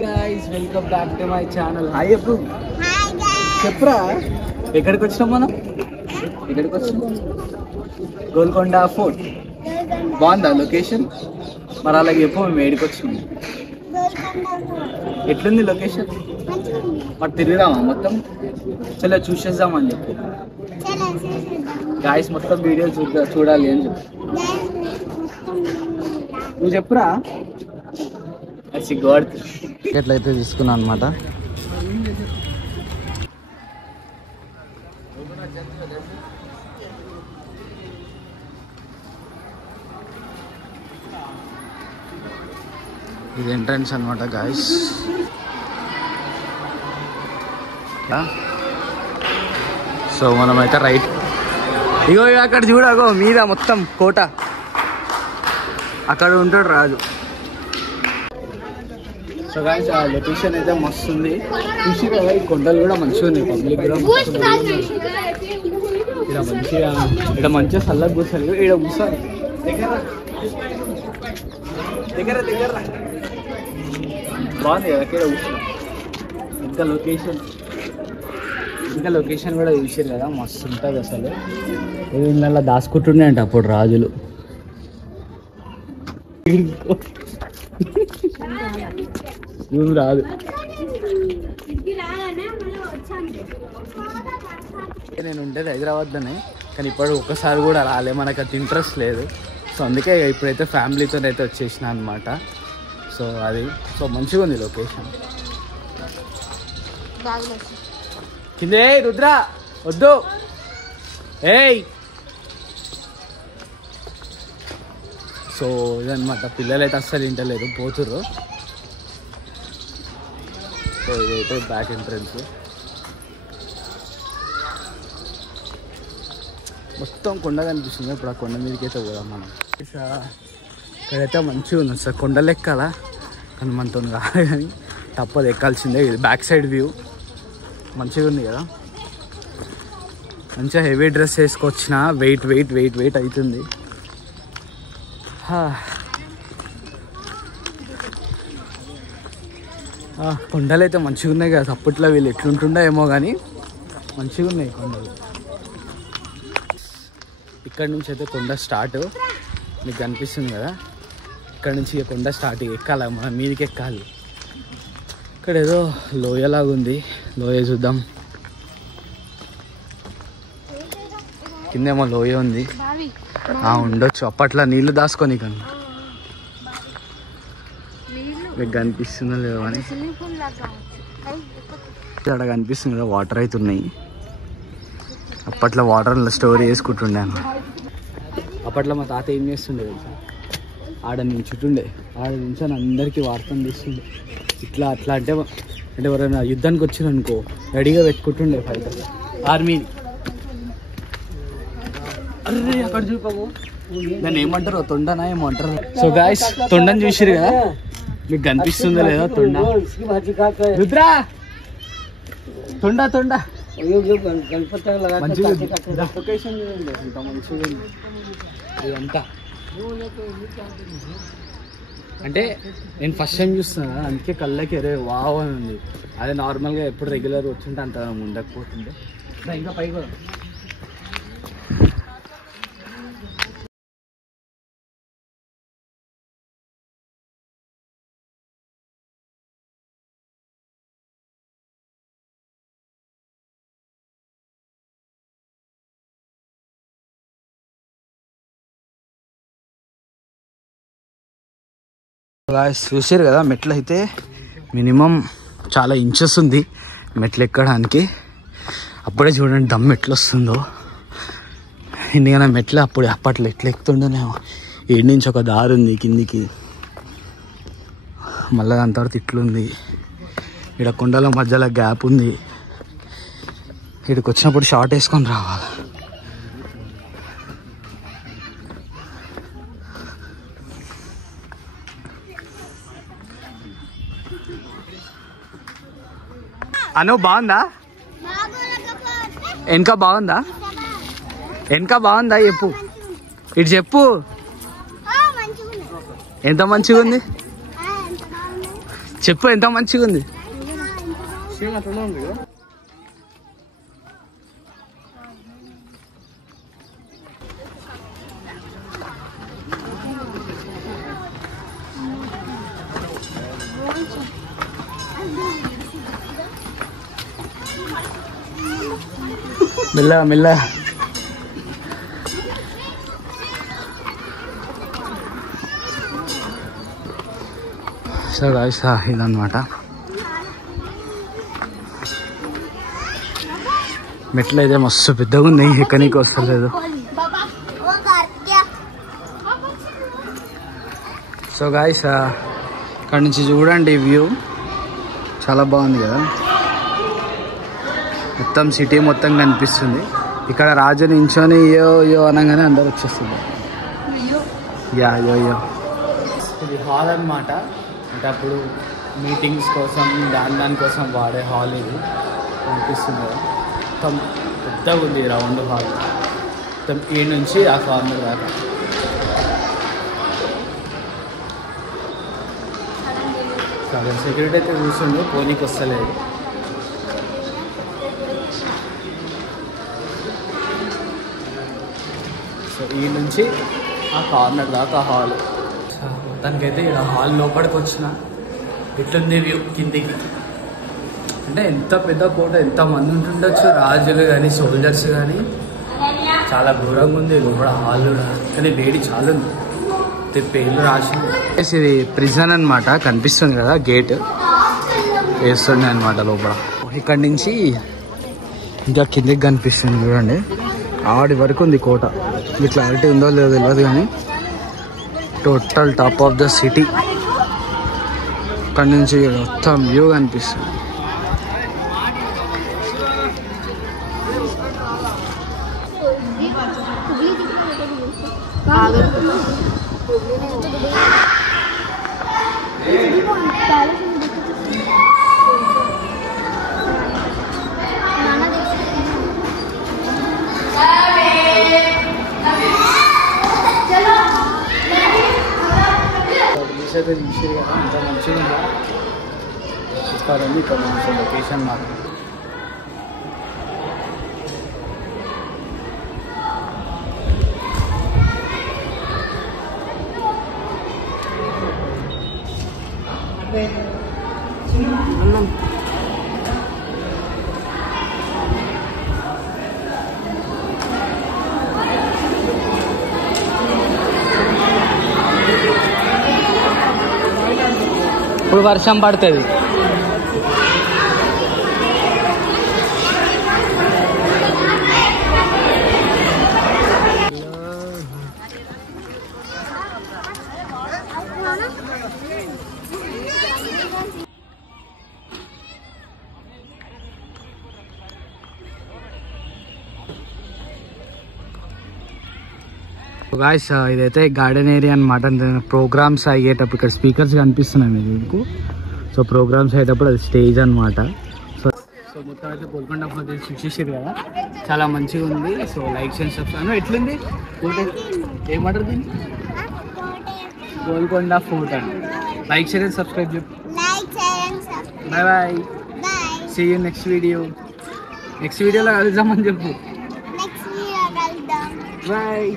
guys, welcome back to my channel. Hi Appu. Hi guys. చెప్పరా ఎక్కడికి వచ్చాం మనం? ఎక్కడికి వచ్చాం? గోల్కొండ ఫోర్ట్. బాగుందా లొకేషన్? మరి అలాగే చెప్పు మేము ఏడికి వచ్చాం. ఎట్లుంది లొకేషన్? మరి తిరుగుదామా మొత్తం? చలో చూసేద్దామని చెప్పు. గాయస్ మొత్తం వీడియో చూడాలి అని చెప్పు. నువ్వు చెప్పురా. ఎట్లయితే తీసుకున్నా అనమాట. ఇది ఎంట్రన్స్ అనమాట గాయస్. సో మనమైతే రైట్. ఇగో అక్కడ చూడగో మీద మొత్తం కోట. అక్కడ ఉంటాడు రాజు. సో గాయస్ ఆ లొకేషన్ అయితే మస్తు ఉంది. చూసి కదా ఈ కొండలు కూడా మంచిగా ఉన్నాయి. పబ్లిక్ కూడా ఇక్కడ మంచిగా చల్లగా కూర్చోాలి. ఇక్కడ కూర్చోాలి దగ్గర దగ్గర బాగుంది కదా ఇక్కడ కూర్చో. ఇంకా లొకేషన్ కూడా చూసారు కదా మస్తు ఉంటుంది అసలు. వీళ్ళ దాచుకుంటుండే అంట అప్పుడు రాజులు. నువ్వు రాదు. నేను ఉండేది హైదరాబాద్లోనే, కానీ ఇప్పుడు ఒక్కసారి కూడా రాలే. మనకు అంత ఇంట్రెస్ట్ లేదు. సో అందుకే ఇప్పుడైతే ఫ్యామిలీతో అయితే వచ్చేసిన అనమాట. సో అది మంచిగా ఉంది లొకేషన్. కిందే రుద్ర వద్దు. ఏయ్ సో ఇదనమాట. పిల్లలు అయితే అస్సలు ఇంటలేరు, పోతుర్రు. సో ఇదైతే బ్యాక్ ఎంట్రన్స్. మొత్తం కొండ కనిపిస్తుంది. ఇప్పుడు ఆ కొండ మీదకి అయితే పోదాం మనం. ఇక్కడైతే మంచిగా ఉంది సార్. కొండలు ఎక్కాలా కానీ మనతో కాదు, కానీ తప్పదు ఎక్కాల్సిందే. ఇది బ్యాక్ సైడ్ వ్యూ మంచిగా ఉంది కదా. మంచిగా హెవీ డ్రెస్ వేసుకొచ్చిన వెయిట్ వెయిట్ వెయిట్ వెయిట్ అవుతుంది. కొండలు అయితే మంచిగా ఉన్నాయి కదా. అప్పట్లో వీళ్ళు ఎట్లుంటుండో ఏమో కానీ మంచిగా ఉన్నాయి కొండలు. ఇక్కడ నుంచి అయితే కొండ స్టార్ట్ మీకు కనిపిస్తుంది కదా. ఇక్కడ నుంచి కొండ స్టార్ట్ ఎక్కాలి, మనం మీదకి ఎక్కాలి. ఇక్కడ ఏదో లోయలాగా ఉంది. లోయ చూద్దాం. కిందేమో లోయ ఉంది. ఉండొచ్చు. అప్పట్లో నీళ్ళు దాచుకొని కన్నా మీకు కనిపిస్తుందో లేదో అని. ఇక్కడ కనిపిస్తుంది కదా వాటర్ అయితే ఉన్నాయి. అప్పట్లో వాటర్లో స్టోర్ చేసుకుంటుండే అన్న. అప్పట్లో మా తాత ఏం చేస్తుండే తెలుసా, ఆడ నించుంటుండే. ఆడ నించొని అందరికీ వార్తను తీస్తుండే. ఇట్లా అట్లా అంటే ఎవరైనా యుద్ధానికి వచ్చిరనుకో రెడీగా పెట్టుకుంటుండే ఫైటర్ ఆర్మీని. అరే అక్కడ చూపవు దాన్ని ఏమంటారు, తొండనా ఏమంటారు. సో గాయస్ తొండని చూసిరు కదా, మీకు కనిపిస్తుందో లేదో తొండ. రుద్రా తొండ తొండ ఇదంతా అంటే నేను ఫస్ట్ టైం చూస్తున్నా, అందుకే కళ్ళకి అరే వావ్ అని ఉంది. అదే నార్మల్గా ఎప్పుడు రెగ్యులర్ వచ్చుంటే అంత ఉండకపోతుండే. ఇంకా పైకి చూసారు కదా. మెట్లు అయితే మినిమం చాలా ఇంచెస్ ఉంది మెట్లు ఎక్కడానికి. అప్పుడే చూడండి దమ్ ఎట్లు వస్తుందో. ఎందుకన్నా మెట్లు అప్పట్లో ఎట్లా ఎక్కుతుండేనేమో. ఏడు నుంచి ఒక దారి ఉంది కిందికి, మళ్ళీ దాని తర్వాత ఇట్లుంది. ఇక్కడ కొండల మధ్యలో గ్యాప్ ఉంది. ఇక్కడికి వచ్చినప్పుడు షార్ట్ వేసుకొని రావాలి. అను బాగుందా? వెనక బాగుందా? వెనక బాగుందా చెప్పు. ఇటు చెప్పు ఎంత మంచిగా ఉంది. చెప్పు ఎంత మంచిగా ఉంది. మెల్లగా మెల్లగా. సో గాయ్స్ ఇదన్నమాట. మెట్లు అయితే మస్తు పెద్దగా ఉన్నాయి, ఎక్కడికి వస్తలేదు. సో గాయ్స్ ఇక్కడ నుంచి చూడండి వ్యూ చాలా బాగుంది కదా, మొత్తం సిటీ మొత్తం కనిపిస్తుంది. ఇక్కడ రాజు నించొని యో యో అనగానే అందరు వచ్చేస్తుంది. యా యో యో. ఇది హాల్ అన్నమాట, అంటే అప్పుడు మీటింగ్స్ కోసం దానికోసం వాడే హాల్ ఇది కనిపిస్తుంది కదా. మొత్తం పెద్దగా ఉంది రౌండ్ హాల్, మొత్తం ఈ నుంచి ఆ కార్నర్ దాకా. సరే సెక్యూరిటీ అయితే కూర్చుండు, పోనీకి వస్తలేదు. సో ఈ నుంచి ఆ కార్నర్ దాకా హాల్. మొత్తానికైతే ఇలా హాల్ లోపలికి వచ్చిన ఇట్లుంది వ్యూ కిందికి. అంటే ఎంత పెద్ద కోట, ఎంతమంది ఉంటుండొచ్చు, రాజులు కానీ సోల్జర్స్ కానీ. చాలా ఘోరంగా ఉంది లోపల హాల్ కూడా, కానీ వేడి చాలా ఉంది. పేర్లు రాసి ఇది ప్రిజన్ అనమాట, కనిపిస్తుంది కదా గేట్ వేస్తుండే అనమాట లోపల. ఇక్కడి నుంచి ఇంకా కిందికి కనిపిస్తుంది చూడండి, ఆడి వరకు ఉంది కోట. ఇది క్లారిటీ ఉందో లేదో తెలియదు కానీ total top of the city. ఇక్కడ నుంచి మొత్తం వ్యూ కనిపిస్తుంది. అయితే తీసేది కదా, ఇంత మంచిగా ఉందా చూస్తారండి. ఇక్కడ మంచి లొకేషన్ మాకు. ఇప్పుడు వర్షం పడుతుంది. గాయ్స్ ఇదైతే గార్డెన్ ఏరియా అనమాట. ప్రోగ్రామ్స్ అయ్యేటప్పుడు ఇక్కడ స్పీకర్స్ కనిపిస్తున్నాయి మీకు. సో ప్రోగ్రామ్స్ అయ్యేటప్పుడు అది స్టేజ్ అనమాట. సో మొత్తం అయితే గోల్కొండ ఫోర్ట్ చూసేసారు కదా, చాలా మంచిగా ఉంది. సో లైక్ చేయండి, సబ్స్క్రైబ్. ఎట్లుంది ఫోటో, ఏమంటారు దీన్ని? గోల్కొండ ఫోర్ట్ అండి. లైక్ చేయండి, సబ్స్క్రైబ్ చెప్పు. Bye bye, see you next video. నెక్స్ట్ వీడియోలో కలుద్దామని చెప్పు. బాయ్.